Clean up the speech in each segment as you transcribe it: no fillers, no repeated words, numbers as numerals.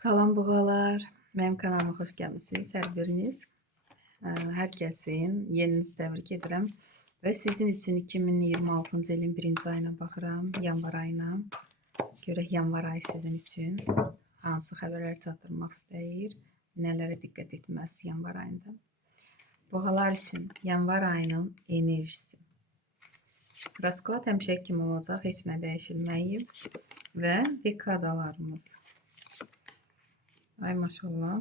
Salam buğalar, mənim kanalıma xoş gəlmisiniz hər biriniz. Hər kəsin yeninizi təbrik edirəm və sizin üçün 2026-cı ilin 1-ci ayına baxıram, yanvar ayına. Görək yanvar ayı sizin üçün hansı xəbərlər çatdırmaq istəyir, nələrə diqqət etməsi yanvar ayında. Buğalar üçün yanvar ayının enerjisi. Rasklat həmişə kimi olacaq, heç nə dəyişilməyib və dekadalarımız. Ay maşallah.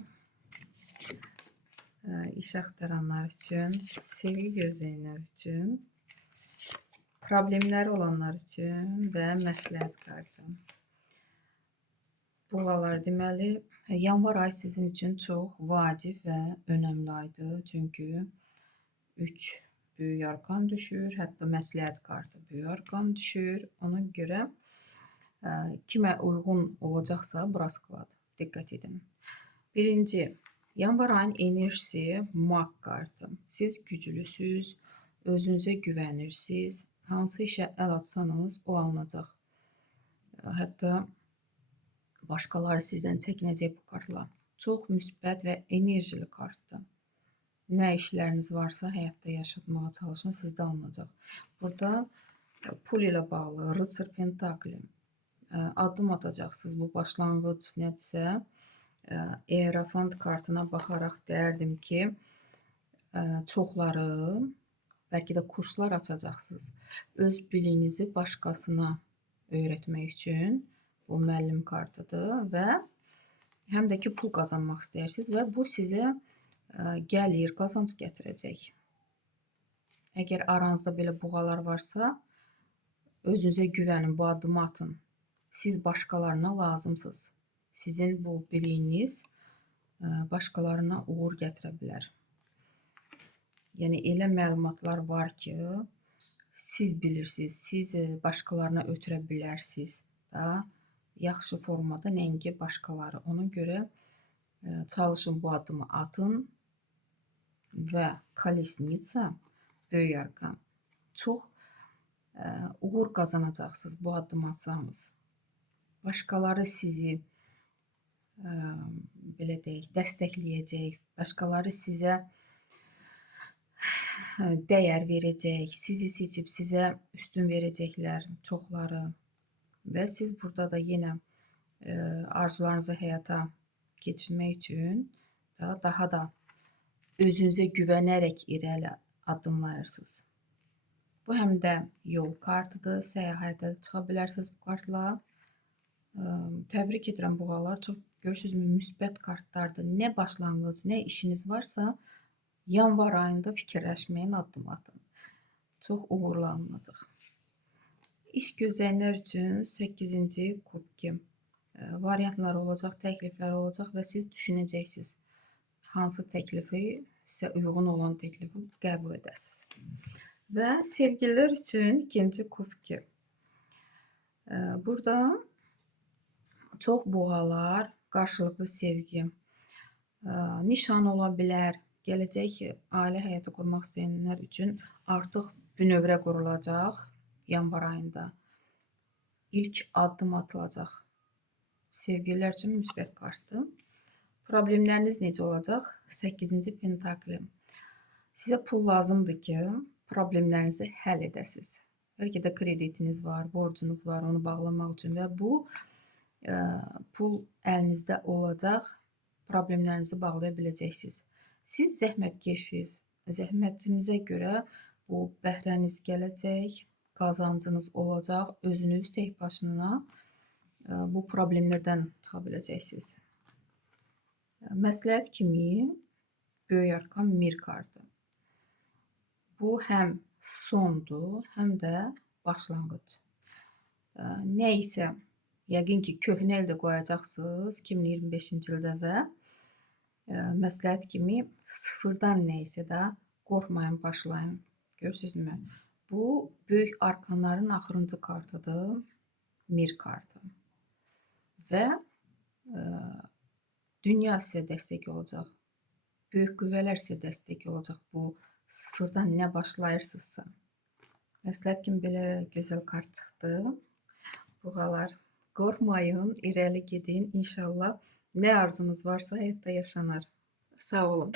İş axtaranlar üçün, sevgi gözləyənlər üçün, problemləri olanlar üçün və məsləhət kartı. Buğalar deməli, yanvar ayı sizin üçün çox vacib və önəmli aydır. Çünki 3 böyük arkan düşür, hətta məsləhət kartı böyük arkan düşür. Ona görə kimə uyğun olacaqsa bu rasklad. Diqqət edin. Birinci, yanvar ayın enerjisi Mag kartı. Siz güclüsüz, özünüzə güvənirsiniz. Hansı işə əl atsanız o alınacaq. Hətta başqaları sizdən çəkinəcək bu kartla. Çox müsbət və enerjili kartdır. Nə işləriniz varsa həyatda yaşatmağa çalışın, sizdə alınacaq. Burada pul ilə bağlı, Rıtsır Pentakli addım atacaqsınız. Bu başlanğıc nədirsə, Ierofant kartına baxaraq deyərdim ki, çoxları bəlkə də kurslar açacaqsınız. Öz biliyinizi başqasına öyrətmək üçün bu müəllim kartıdır və həm də ki pul qazanmaq istəyirsiniz və bu sizə gəlir, qazanc gətirəcək. Əgər aranızda belə buğalar varsa, özünüzə güvənin, bu addımı atın. Siz başqalarına lazımsınız. Sizin bu biliyiniz başqalarına uğur gətirə bilər. Yəni elə məlumatlar var ki, siz bilirsiniz, siz başqalarına ötürə bilərsiniz da, yaxşı formada, nəinki başqaları. Ona görə çalışın bu addımı atın və Kolesnitsa, böyük arkan, çox uğur qazanacaqsınız bu addımı atsanız. Başqaları sizi belə deyək, dəstəkləyəcək, başqaları sizə dəyər verəcək, sizi seçib sizə üstün verəcəklər çoxları və siz burada da yenə arzularınızı həyata keçirmək üçün daha da özünüzə güvənərək irəli addımlayırsınız. Bu həm də yol kartıdır, səyahətə çıxa bilərsiniz bu kartla. Təbrik edirəm buğalar, çox görürsünüzmü, müsbət kartlardır. Nə başlanğıc, nə işiniz varsa, yanvar ayında fikirləşməyin, addım atın. Çox uğurlu alınacaq. İş gözləyənlər üçün 8-ci kubki variantlar olacaq, təkliflər olacaq və siz düşünəcəksiniz, hansı təklifi, sizə uyğun olan təklifi qəbul edəsiniz. Və sevgililər üçün 2-ci kubki. Burada çox buğalar, qarşılıqlı sevgi, nişan ola bilər, gələcək ailə həyatı qurmaq istəyənlər üçün artıq bünövrə qurulacaq yanvar ayında. İlk addım atılacaq. Sevgililər üçün müsbət kartdır. Problemləriniz necə olacaq? 8-ci Pentakli. Sizə pul lazımdır ki, problemlərinizi həll edəsiniz. Bəlkə də kreditiniz var, borcunuz var, onu bağlamaq üçün və bu pul əlinizdə olacaq, problemlərinizi bağlaya biləcəksiniz. Siz zəhmətkeşsiniz, zəhmətinizə görə bu bəhrəniz gələcək, qazancınız olacaq, özünüz tək başına bu problemlərdən çıxa biləcəksiniz. Məsləhət kimi böyük arkan Mir kartı. Bu həm sondur, həm də başlanğıc. Nə isə yəqin ki, köhnə ildə qoyacaqsınız 2025-ci ildə və məsləhət kimi sıfırdan nə isə də qorxmayın, başlayın. Görürsünüzmü? Bu, böyük arkanların axırıncı kartıdır, Mir kartı. Və dünya sizə dəstək olacaq. Böyük qüvvələr sizə dəstək olacaq bu sıfırdan nə başlayırsınızsa. Məsləhət kimi belə gözəl kart çıxdı. Buğalar. Qorxmayın, irəli gedin. İnşallah Nə arzunuz varsa həyatda yaşanar. Sağ olun.